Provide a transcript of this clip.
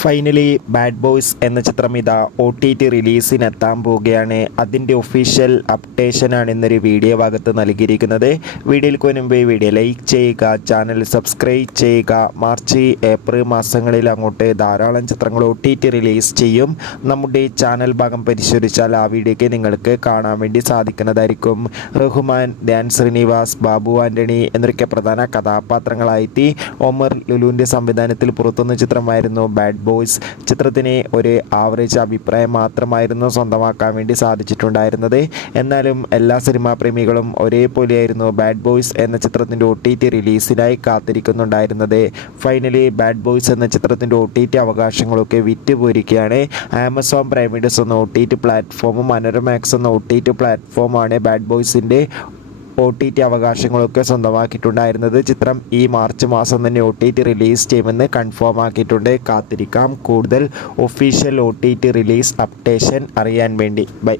Finally bad boys എന്ന ചിത്രം ഇതാ OTT റിലീസിനെത്താൻ പോവുകയാണ്. അതിൻ്റെ ഒഫീഷ്യൽ അപ്ഡേഷനാണ് ഇന്നൊരു വീഡിയോ ഭാഗത്ത് നൽകിയിരിക്കുന്നത്. വീഡിയോയ്ക്ക് മുൻപ് വീഡിയോ ലൈക്ക് ചെയ്യുക, ചാനൽ സബ്സ്ക്രൈബ് ചെയ്യുക. മാർച്ച് ഏപ്രിൽ മാസങ്ങളിൽ അങ്ങോട്ട് ധാരാളം ചിത്രങ്ങൾ OTT റിലീസ് ചെയ്യും. നമ്മുടെ ചാനൽ ഭാഗം പരിശോധിച്ചാൽ ആ വീഡിയോയ്ക്ക് നിങ്ങൾക്ക് കാണാൻ വേണ്ടി സാധിക്കുന്നതായിരിക്കും. റഹ്മാൻ, ധ്യാൻ ശ്രീനിവാസ്, ബാബു ആൻ്റണി എന്നൊക്കെ പ്രധാന കഥാപാത്രങ്ങളായി ഒമർ ലുലുവിൻ്റെ സംവിധാനത്തിൽ പുറത്തുവന്ന ചിത്രമായിരുന്നു ബാഡ് ബോയ്സ്. ചിത്രത്തിന് ഒരു ആവറേജ് അഭിപ്രായം മാത്രമായിരുന്നു സ്വന്തമാക്കാൻ വേണ്ടി സാധിച്ചിട്ടുണ്ടായിരുന്നത്. എന്നാലും എല്ലാ സിനിമാ പ്രേമികളും ഒരേപോലെയായിരുന്നു ബാഡ് ബോയ്സ് എന്ന ചിത്രത്തിൻ്റെ OTT റിലീസിനായി കാത്തിരിക്കുന്നുണ്ടായിരുന്നത്. ഫൈനലി ബാഡ് ബോയ്സ് എന്ന ചിത്രത്തിൻ്റെ OTT അവകാശങ്ങളൊക്കെ വിറ്റുപോയിരിക്കുകയാണ്. ആമസോൺ പ്രൈം വീഡിയോസ് എന്ന OTT പ്ലാറ്റ്ഫോമും മനോരമാക്സ് എന്ന OTT പ്ലാറ്റ്ഫോമാണ് ബാഡ് ബോയ്സിൻ്റെ OTT അവകാശങ്ങളൊക്കെ സ്വന്തമാക്കിയിട്ടുണ്ടായിരുന്നത്. ചിത്രം ഈ മാർച്ച് മാസം തന്നെ OTT റിലീസ് ചെയ്യുമെന്ന് കൺഫേം ആക്കിയിട്ടുണ്ട്. കാത്തിരിക്കാം കൂടുതൽ ഒഫീഷ്യൽ OTT റിലീസ് അപ്ഡേഷൻ അറിയാൻ വേണ്ടി. ബൈ.